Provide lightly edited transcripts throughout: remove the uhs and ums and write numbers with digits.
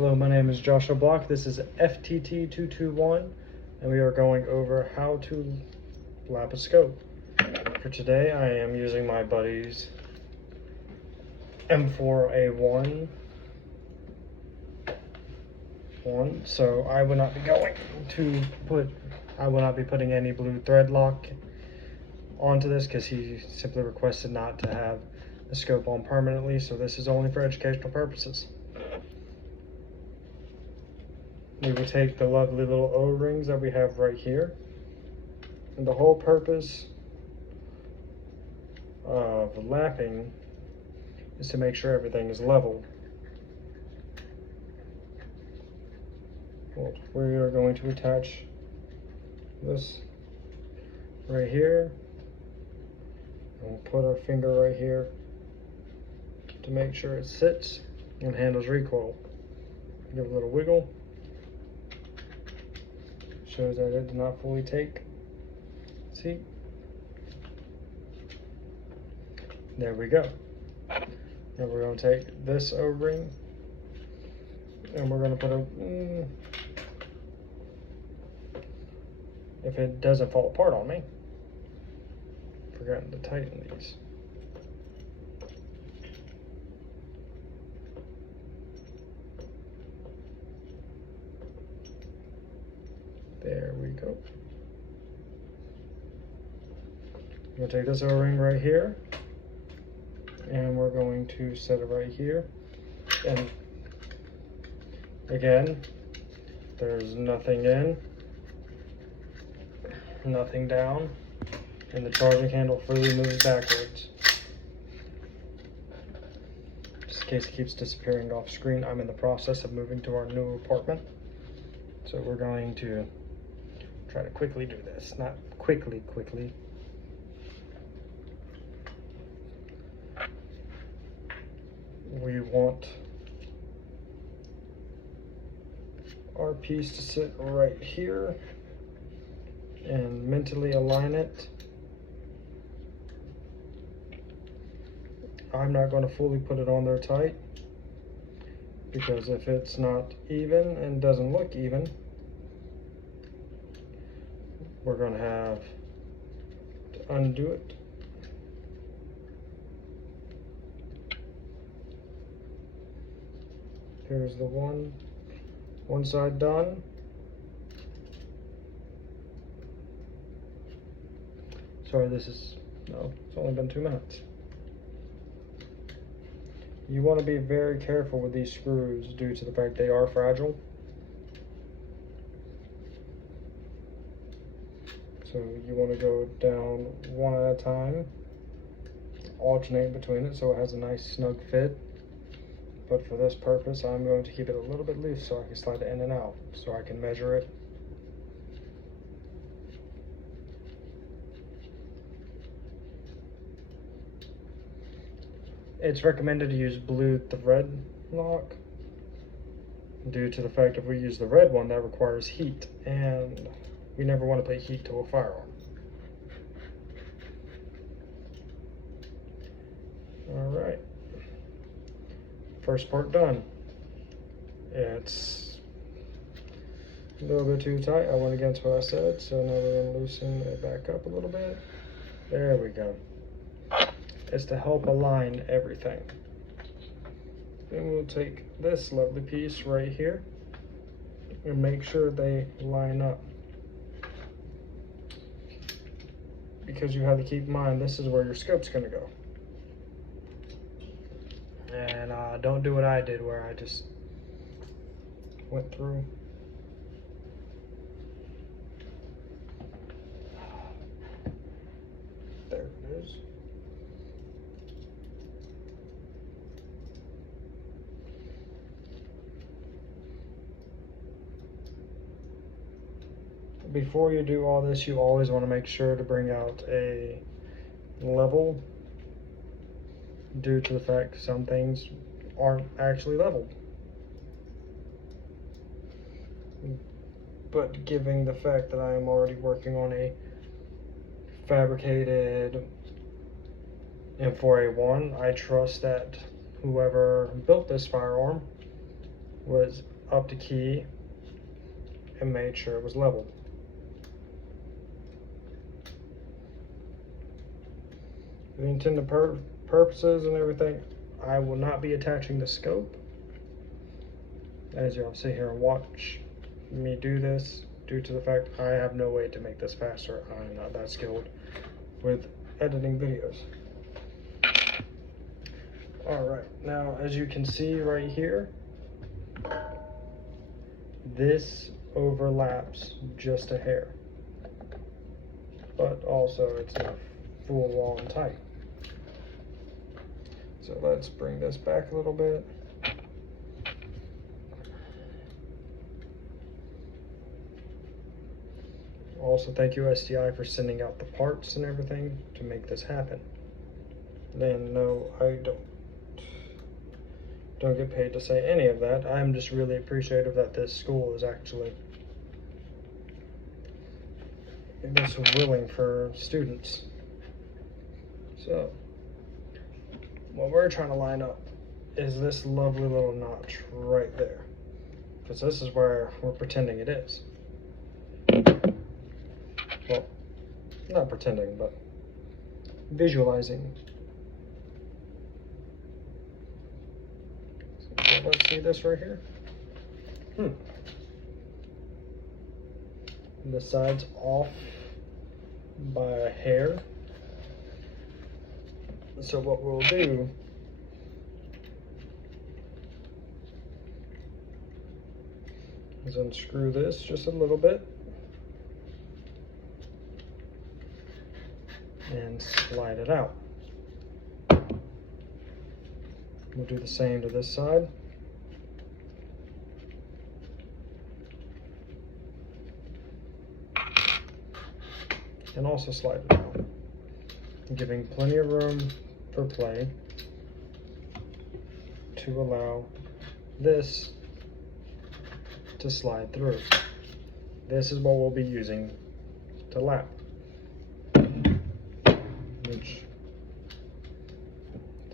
Hello, my name is Joshua Block. This is FTT221, and we are going over how to lap a scope. For today, I am using my buddy's M4A1, so I will not be putting any blue thread lock onto this because he simply requested not to have the scope on permanently, so this is only for educational purposes. We will take the lovely little O-rings that we have right here, and the whole purpose of lapping is to make sure everything is level. Well, we are going to attach this right here, and we'll put our finger right here to make sure it sits and handles recoil. Give it a little wiggle. Shows that it did not fully take. See? There we go. Now we're going to take this O-ring and we're going to put a... if it doesn't fall apart on me. Forgotten to tighten these. There we go. We'll take this O-ring right here, and we're going to set it right here. And again, there's nothing in, nothing down, and the charging handle freely moves backwards. Just in case it keeps disappearing off screen, I'm in the process of moving to our new apartment. So we're going to try to quickly do this. Not quickly. We want our piece to sit right here and mentally align it. I'm not going to fully put it on there tight, because if it's not even and doesn't look even, we're going to have to undo it. Here's the one side done. Sorry, it's only been 2 minutes. You want to be very careful with these screws due to the fact they are fragile. So you want to go down one at a time, alternate between it so it has a nice snug fit. But for this purpose, I'm going to keep it a little bit loose so I can slide it in and out, so I can measure it. It's recommended to use blue thread lock due to the fact if we use the red one, that requires heat, and we never want to put heat to a firearm. Alright. First part done. It's a little bit too tight. I went against what I said, so now we're going to loosen it back up a little bit. There we go. It's to help align everything. Then we'll take this lovely piece right here and make sure they line up. Because you have to keep in mind, this is where your scope's going to go. And don't do what I did where I just went through. There it is. Before you do all this, you always want to make sure to bring out a level, due to the fact some things aren't actually leveled. But given the fact that I am already working on a fabricated M4A1, I trust that whoever built this firearm was up to key and made sure it was level. For the intended purposes and everything, I will not be attaching the scope. As you'll sit here and watch me do this, due to the fact I have no way to make this faster. I'm not that skilled with editing videos. Alright, now as you can see right here, this overlaps just a hair, but also it's not full on tight. So let's bring this back a little bit. Also, thank you STI for sending out the parts and everything to make this happen. Then no, I don't get paid to say any of that. I'm just really appreciative that this school is actually this willing for students. So what we're trying to line up is this lovely little notch right there, because this is where we're pretending it is. Well, not pretending, but visualizing. So let's see this right here. The side's off by a hair. So what we'll do is unscrew this just a little bit and slide it out. We'll do the same to this side. And also slide it out, giving plenty of room for play to allow this to slide through. This is what we'll be using to lap. Which,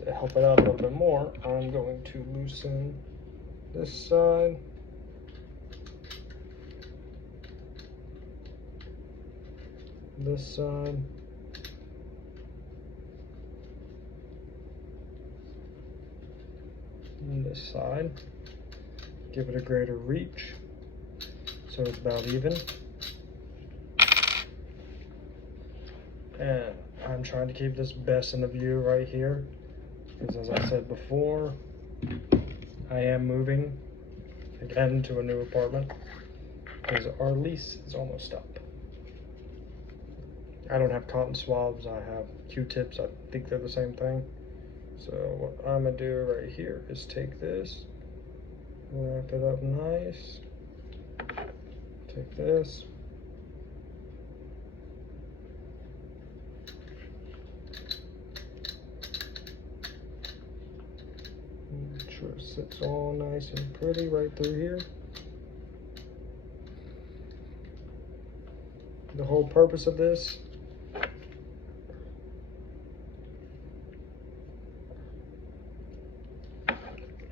to help it out a little bit more, I'm going to loosen this side. This side. And this side. Give it a greater reach so it's about even. And I'm trying to keep this best in the view right here, because as I said before, I am moving again to a new apartment because our lease is almost up. I don't have cotton swabs, I have Q-tips. I think they're the same thing. So what I'm gonna do right here is take this, wrap it up nice, take this, make sure it sits all nice and pretty right through here. The whole purpose of this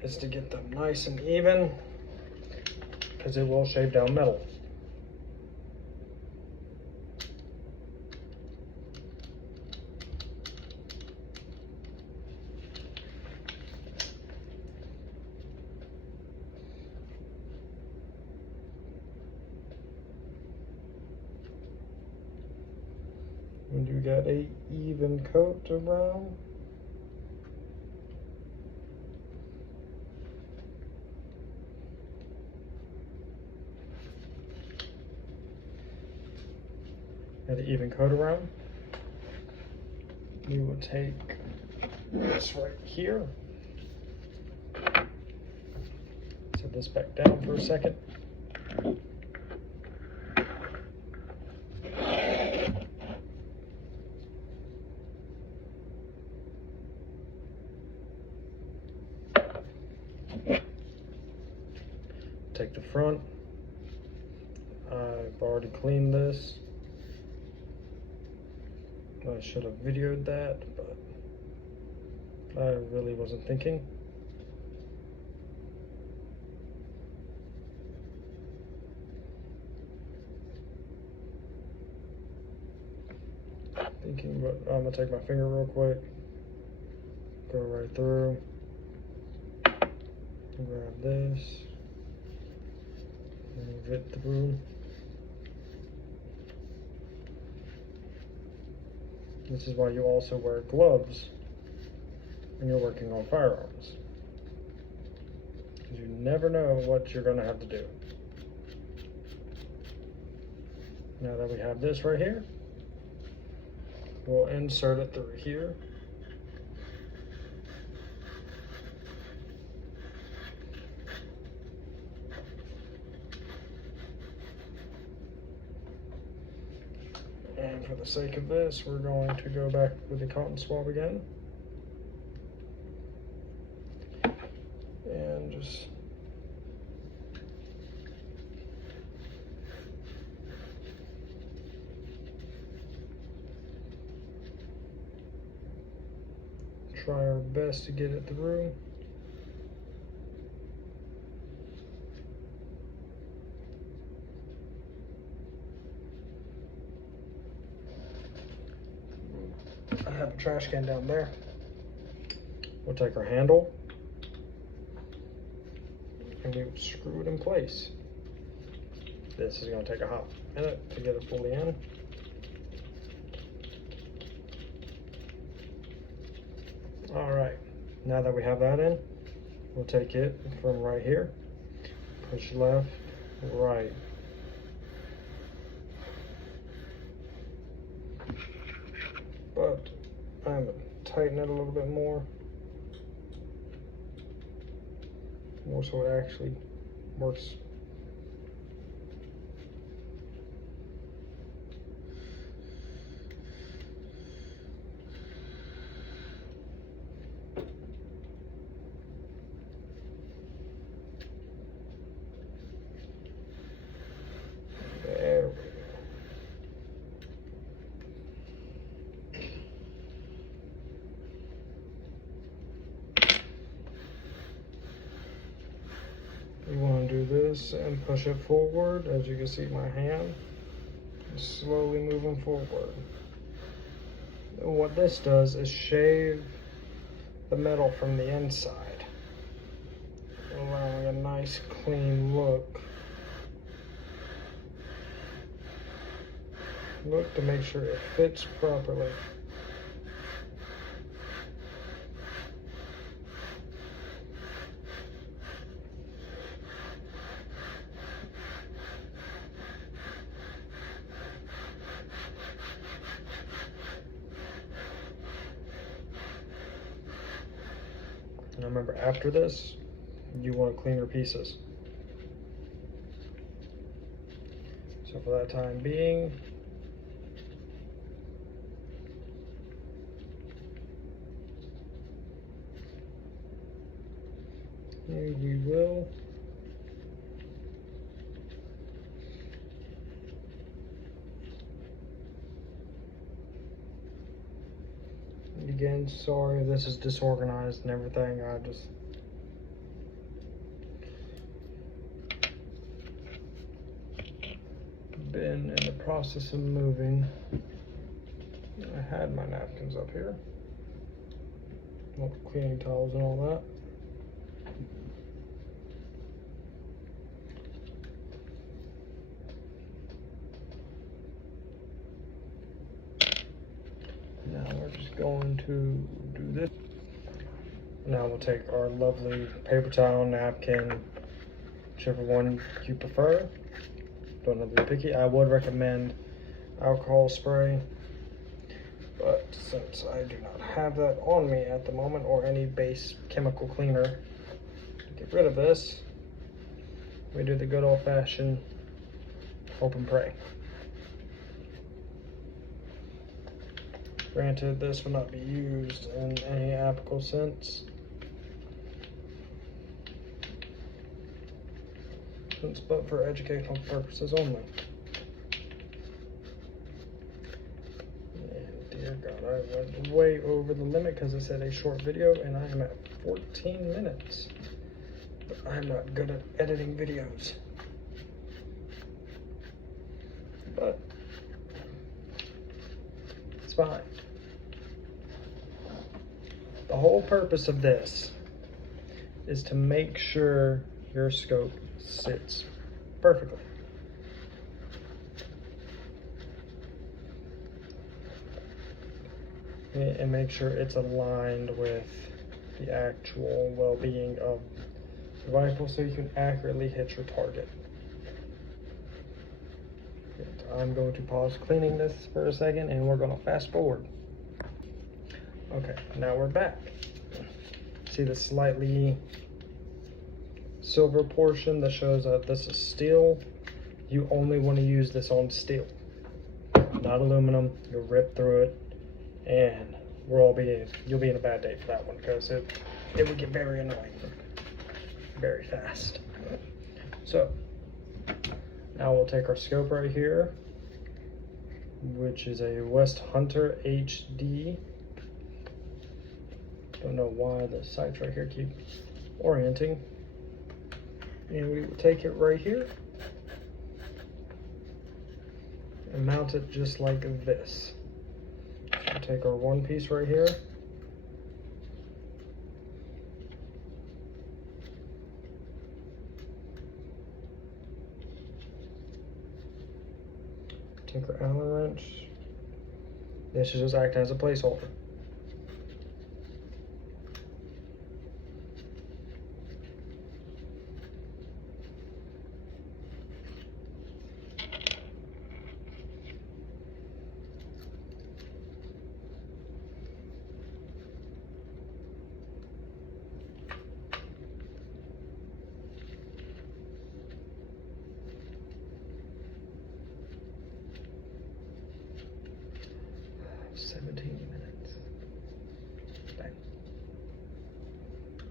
is to get them nice and even, because it will shave down metal. When you got a even coat around, got an even coat around, we will take this right here, set this back down for a second. Take the front. I've already cleaned this. I should have videoed that, but I really wasn't thinking. but I'm gonna take my finger real quick, go right through, grab this, move it through. This is why you also wear gloves when you're working on firearms, because you never know what you're gonna have to do. Now that we have this right here, we'll insert it through here. And for the sake of this, we're going to go back with the cotton swab again. And just try our best to get it through. I have a trash can down there. We'll take our handle and we will screw it in place. This is going to take a hot minute to get it fully in. Alright, now that we have that in, we'll take it from right here, push left, right. But I'm going to tighten it a little bit more so it actually works. There we go. You want to do this and push it forward. As you can see, my hand is slowly moving forward. And what this does is shave the metal from the inside, allowing a nice clean look. Look to make sure it fits properly. And remember, after this, you want to clean your pieces. So for that time being, we will again, sorry this is disorganized and everything. I just been in the process of moving. I had my napkins up here, all the cleaning towels and all that. Now we're just going to do this. Now we'll take our lovely paper towel, napkin, whichever one you prefer. Don't have to be picky. I would recommend alcohol spray, but since I do not have that on me at the moment, or any base chemical cleaner to get rid of this, we do the good old-fashioned hope and pray. Granted, this will not be used in any applicable sense, but for educational purposes only. And dear God, I went way over the limit because it said a short video, and I am at 14 minutes. But I'm not good at editing videos. But it's fine. The whole purpose of this is to make sure your scope sits perfectly. And make sure it's aligned with the actual well-being of the rifle so you can accurately hit your target. I'm going to pause cleaning this for a second and we're going to fast forward. Okay, now we're back. See the slightly silver portion that shows that this is steel? You only want to use this on steel, not aluminum. You'll rip through it and you'll be in a bad day for that one because it would get very annoying very fast. So now we'll take our scope right here, which is a West Hunter HD. Don't know why the sights right here keep orienting. And we will take it right here and mount it just like this. We'll take our one piece right here. Take our Allen wrench. This should just act as a placeholder.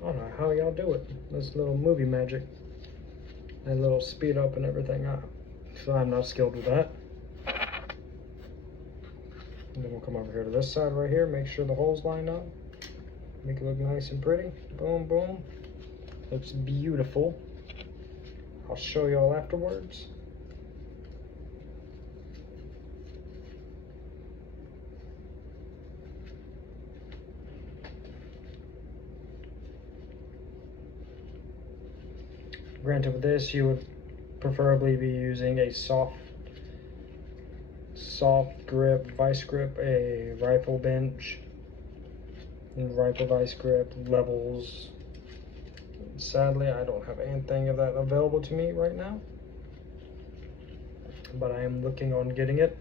I don't know how y'all do it. This little movie magic. That little speed up and everything. So I'm not skilled with that. And then we'll come over here to this side right here. Make sure the holes line up. Make it look nice and pretty. Boom, boom. Looks beautiful. I'll show y'all afterwards. Granted, with this, you would preferably be using a soft grip, vice grip, a rifle bench, and rifle vice grip, levels. Sadly, I don't have anything of that available to me right now, but I am looking on getting it.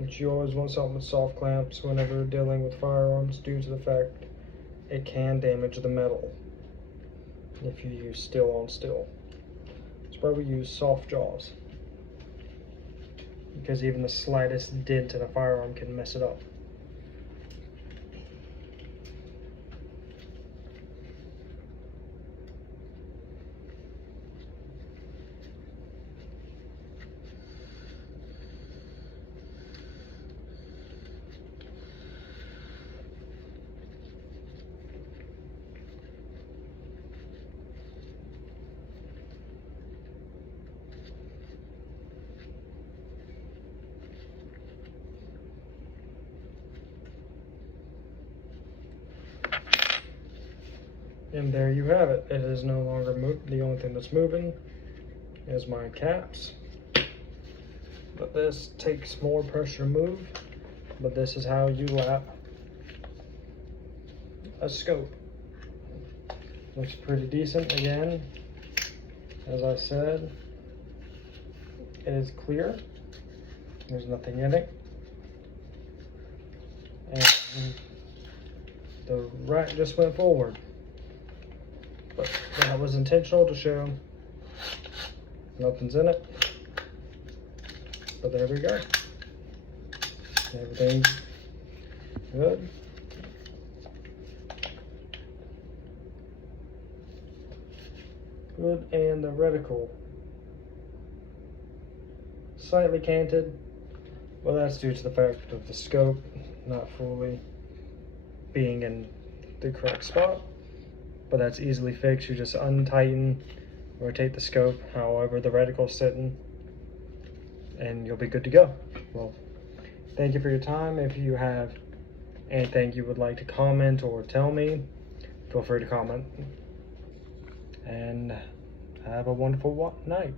But you always want something with soft clamps whenever dealing with firearms due to the fact it can damage the metal if you use steel on steel. That's why we use soft jaws, because even the slightest dent in a firearm can mess it up. And there you have it. It is no longer the only thing that's moving is my caps. But this takes more pressure to move. But this is how you lap a scope. Looks pretty decent. Again, as I said, it is clear. There's nothing in it. And the rack just went forward. But that was intentional to show nothing's in it. But there we go. Everything's good. Good, and the reticle slightly canted. Well, that's due to the fact of the scope not fully being in the correct spot. But that's easily fixed. You just untighten rotate the scope however the reticle's sitting, and you'll be good to go. Well, thank you for your time. If you have anything you would like to comment or tell me, feel free to comment. And have a wonderful night.